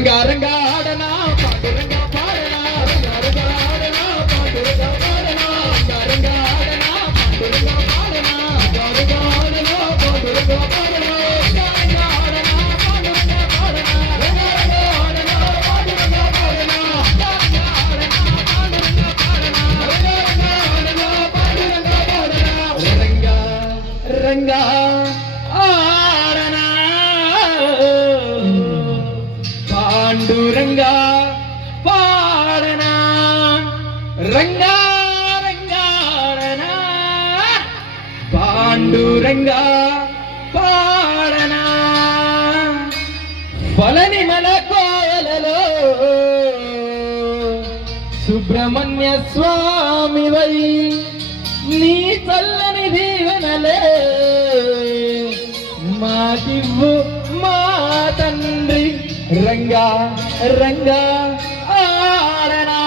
రంగా రంగా ఆడనా పాండురంగా పాడనా రంగా రంగా ఆడనా పాండురంగా పాడనా రంగా ఆడనా పాండురంగా పాడనా రంగా ఆడనా పాండురంగా పాడనా రంగా ఆడనా పాండురంగా పాడనా రంగా ఆడనా పాండురంగా పాడనా రంగా ఆడనా పాండురంగా పాడనా రంగా ఆడనా పాండురంగా పాడనా రంగా రంగా ఆడనా పాండురంగా పాడనా రంగా రంగాడనా పాండురంగా పాడనా ఫలనిమల కోయలలో సుబ్రహ్మణ్య స్వామివై నీ చల్లని దీవెనలే మాకివ్వు మా తండ్రి రంగా రంగా ఆడనా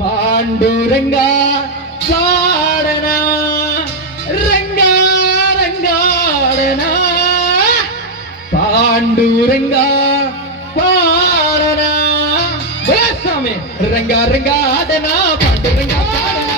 పాండురంగా పాడనా రంగా రంగాడనా పాండురంగా పాడనా స్వామి రంగా రంగా ఆడనా పాండురంగా పాడనా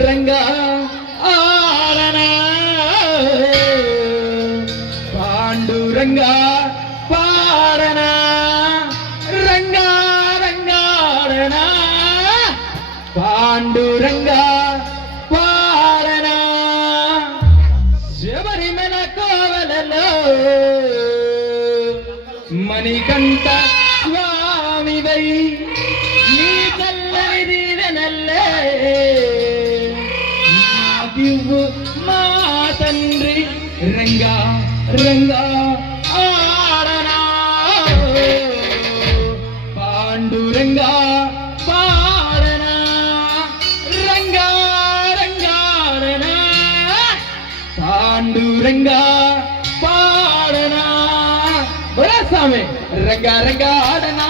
రంగా ఆడనా పాండురంగా పాడనా రంగా రంగాడనా పాండురంగా పాడనా శబరిమల కోవలలో మణికంఠ స్వామివై నీ చల్లని దీవెనల్లే మాకివ్వు మా తండ్రి రంగా రంగా ఆడనా పాండురంగా పాడనా రంగా రంగాడనా పాండురంగా పాడనా స్వామి రంగా రంగా ఆడనా